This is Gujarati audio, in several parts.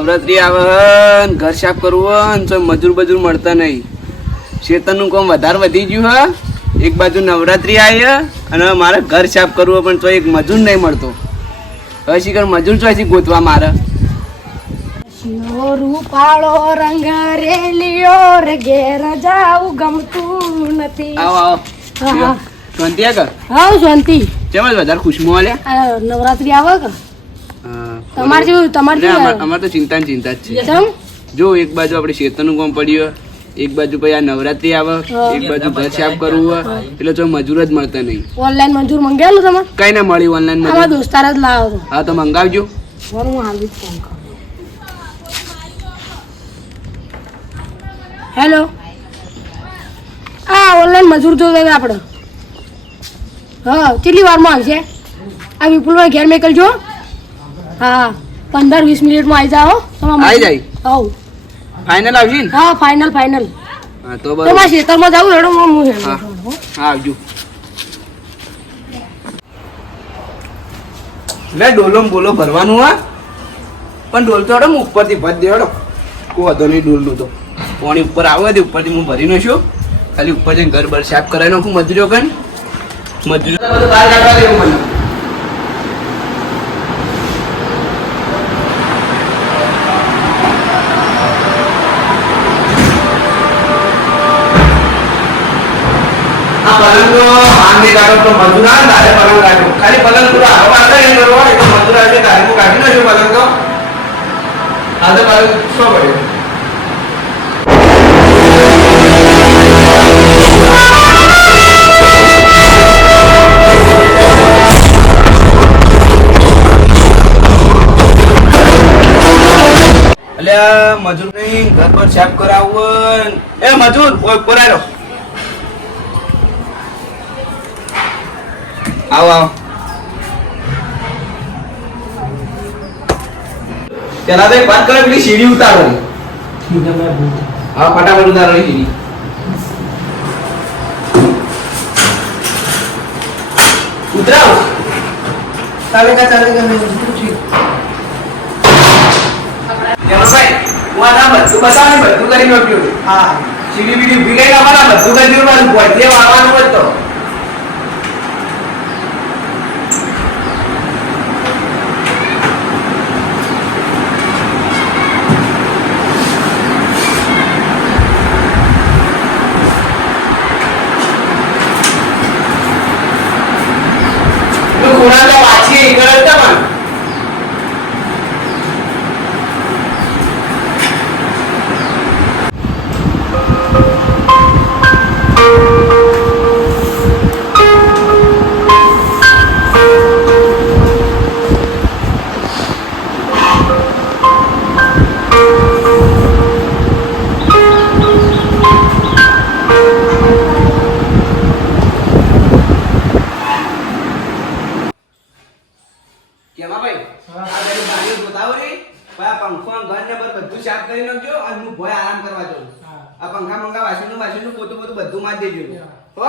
નવરાત્રી આવે ને ઘર સાફ કરવું ને તો મજૂર બજૂર મળતા નહીં. શેતરનું કામ વધારે વધી ગયું હ. એક બાજુ નવરાત્રી આવી અને મારે ઘર સાફ કરવું પણ તો એક મજૂર નહીં મળતો. હવે શીખર મજૂર ચોથી ગોતવા મારે. રૂપાળો રંગ રેલિયો રે ઘેર જાવું ગમતું નથી. આવો આવો શાંતિ આ કર. હા શાંતિ. કેમ વધારે ખુશમો આલ્યા? નવરાત્રી આવે કે તમારે અમારે તો ચિંતા જ છે. જો એક બાજુ આપણે શેતરનું કામ પડ્યું, એક બાજુ પછી આ નવરાત્રી આવે, એક બાજુ ઘર સાફ કરવું હોય એટલે તો મજૂર જ મળતા નહીં. ઓનલાઈન મજૂર મંગાવેલું તમે? કઈ ના મળી ઓનલાઈન મજૂર. અમારા દોસ્તાર જ લાવ્યો હતો. હા તો મંગાવજો. હું હાલ જ ફોન કરું. હેલો, હા ઓનલાઈન મજૂર જોતા હતા આપણે. હા કેટલી વારમાં આવશે? આ વિપુલભાઈ ઘેર મેકલજો. હા 15-20 મિનિટમાં આવી જાઓ. આવી જાય? હા ફાઇનલ આવશે ને? હા ફાઇનલ. હા તો બરાબર. તમારા ખેતરમાં જાવું હેડો હું હેડો. હા આવજો. લે ડોલો બોલો ભરવાનું હા, પણ ડોલ તો હું ઉપરથી ભર દેડો. કોઈ હતો નહીં ડોલનું તો. પાણી ઉપર આવે દે, ઉપરથી હું ભરી નાખ્યો. ખાલી ઉપર જઈને ઘર બર સાફ કરાવી નાખું મજૂરો કઈ. મજૂરો બધું બહાર કાઢવા દેવું મને. પલંગો આંગે કાઢો તો મજૂર આવે તારે પલંગ કાઢો. ખાલી પલંગ પૂરો હવા આવે એમ કરવો હોય તો મજૂર આવે તારે હું કાઢી નાખ્યો પલંગ તો. આ તો પલંગ શું પડ્યો? અલ્યા મજૂર નહીં ઘર પર સાફ કરાવવું. એ મજૂર કોઈ પોરાયો. આવો આવો. પેલા તો એક વાત કરો, પેલી સીડી ઉતારો. હા ફટાફટ ઉતારો સીડી. ઉતરાવ. ચાલેગા મેં પૂછી. ભાઈ હું આ નામ બધું બતાવે બધું કરી નાખ્યું. હા સીડી બીડી ઉભી કઈ ના બધું કરી દીધું. પાછું પોતે વાળવાનું બધો. કોणाला वाची इकडं पण કેમાં ભાઈ આ ગાડી ગાડી બતાવો રે ભાઈ. પંખો ઘર ને બધું સાફ કરી નાખજો અને હું ભોય આરામ કરવા જાઉં. આ પંખા મંગા વાસણનું પોતું બધું માં દેજો હો.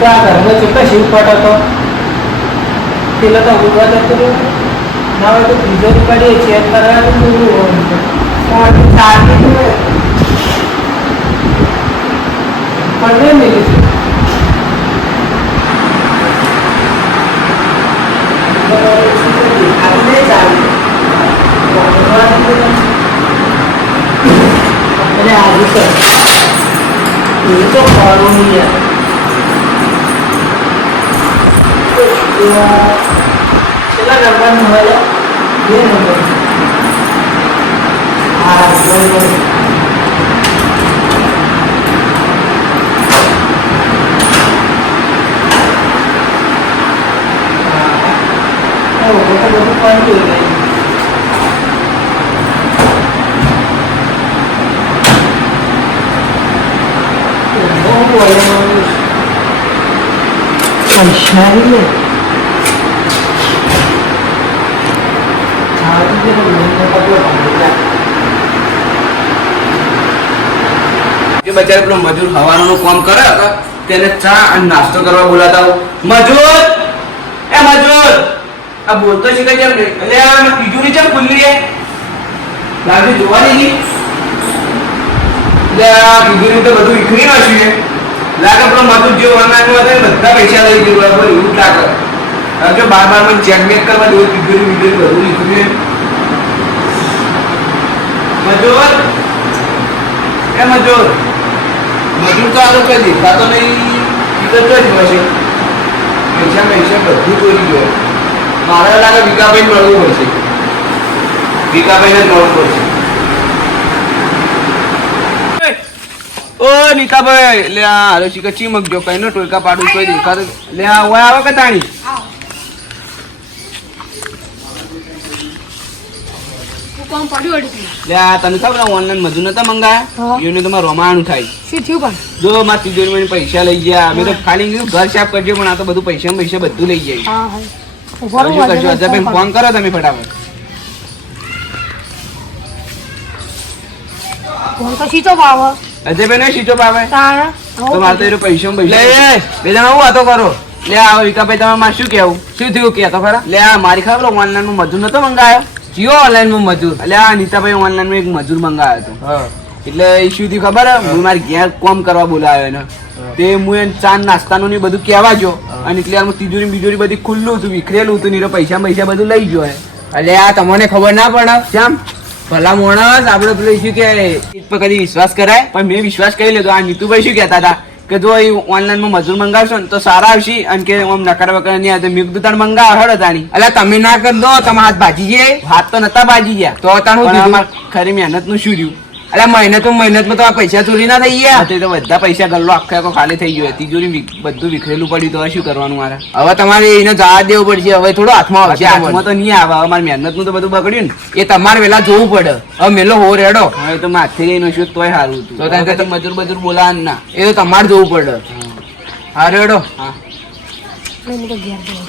ત્યાં ઘરમાં ચૂકતા શિવ પાટો હતો પેલા તો ઉભા જતું ના હોય તો ત્રીજો રૂપાડીએ ચેક કરવા તો પૂરું પણ મિલી છે. આજે તો ખરું નહીં યાર. કેટલા નંબરનું હોય? 2 નંબર. હા બરાબર. બધું પાણી પૈસા આવી ને એ બચારે પેલો મજૂર હવાનું કામ કરે તેને ચા અને નાસ્તો કરવા બોલાતા હોઉં. મજૂર એ મજૂર આ બોલતો શીખે છે એટલે આ તિજોરી છે ખુલ્લી છે લાગે જોવા નહીં એટલે આ તિજોરી તો બધું વિખરી નાખ્યું છે લાગે પેલો મજૂર જે વાંગાનું હતું એ બધા પૈસા લઈ ગયું એવું એવું જ લાગે. હવે જો બાર મને ચેક બેક કરવા દેવું તિજોરી વિજોરી બધું વિખર્યું મજૂર એ મજૂર મજૂર તો આનું કઈ દેખાતો નહીં તો જ હશે પૈસા પૈસા બધું ચોરી ગયો મારે લાગે વિકાભાઈ મળવું પડશે વિકાભાઈને જ મળવું પડશે. ઓ નિકાભાઈ લે આ હારો શીખર ચીમક જો કઈ નો ટોયકા પાડું કોઈ દેખાતો લે આ ઓય આવો કે તાણી કામ પડ્યું અડી લે આ તને ખબર ઓનલાઈન મજૂર નતા હા. મંગાયા એને તમારે રોમાણું થાય શું થયું પણ જો મારા તિજોરીમાં પૈસા લઈ ગયા અમે તો ખાલી કીધું ઘર સાફ કરજો પણ આ તો બધું પૈસા બધું લઈ જાય. હા હા હવે શું કરશો અજયભાઈ ફોન કરો તમે ફટાફટ. ફોન તો સીધો પાવ અજયભાઈ ને સીચો પાવે તારા તો મારે તો એ પૈસા બે જણા હું વાતો કરો લે આ વિકાભાઈ તમે મારે શું કેવું શું થયું કે તો ખરા લે આ મારી ખબર ઓનલાઈન માં મજૂર નતો મંગાયો જીઓ ઓનલાઈન માં મજૂર એટલે આ નીતાભાઈ ઓનલાઈન માં એક મજૂર મંગાયો હતો એટલે એ શું થયું ખબર હું મારી ઘેર કોમ કરવા બોલાયો એને તે હું એને ચા નાસ્તાનું ને બધું કહેવા જો અને એટલે યાર તિજોરી બીજોરી બધી ખુલ્લું હતું વિખરેલું હતું ને પૈસા બધું લઈ ગયો એટલે આ તમને ખબર ના પડે શ્યામ ભલા માણસ આપડે પેલું શું કે કદી વિશ્વાસ કરાય પણ મેં વિશ્વાસ કરી લીધો. આ નીતુભાઈ શું કહેતા હતા કે જો એ ઓનલાઈન માં મજૂર મંગાવશો ને તો સારા આવશે અને કે આમ નકાર વકાર નહીં આવે મેં કીધું તાર મંગાવ હડો તાણી એટલે તમે ના કરી દો તમે હાથ ભાજી જાય હાથ તો નતા ભાજી ગયા તો તારું ખરી મહેનત નું શું રહ્યું એટલે મહેનતમાં તો આ પૈસા ચોરી ના થઈ ગયા તો બધા પૈસા ગલ્લો આખો ખાલી થઈ ગયો તિજોરી બધું વિખરેલું પડ્યું તો શું કરવાનું મારે હવે તમારે એને જવા દેવું પડશે હવે થોડો હાથમાં આવશે હાથમાં તો નહીં આવે હવે મારી મહેનત નું તો બધું બગડ્યું ને એ તમારે વેલા જોવું પડે હવે મેલો હો રેડો હવે તો માથે ગઈ નશું તોય સારું હતું તો મજૂર બજૂર બોલાવા ના એ તો તમારે જોવું પડે હા રેડો હા મેં તો ઘેર જવું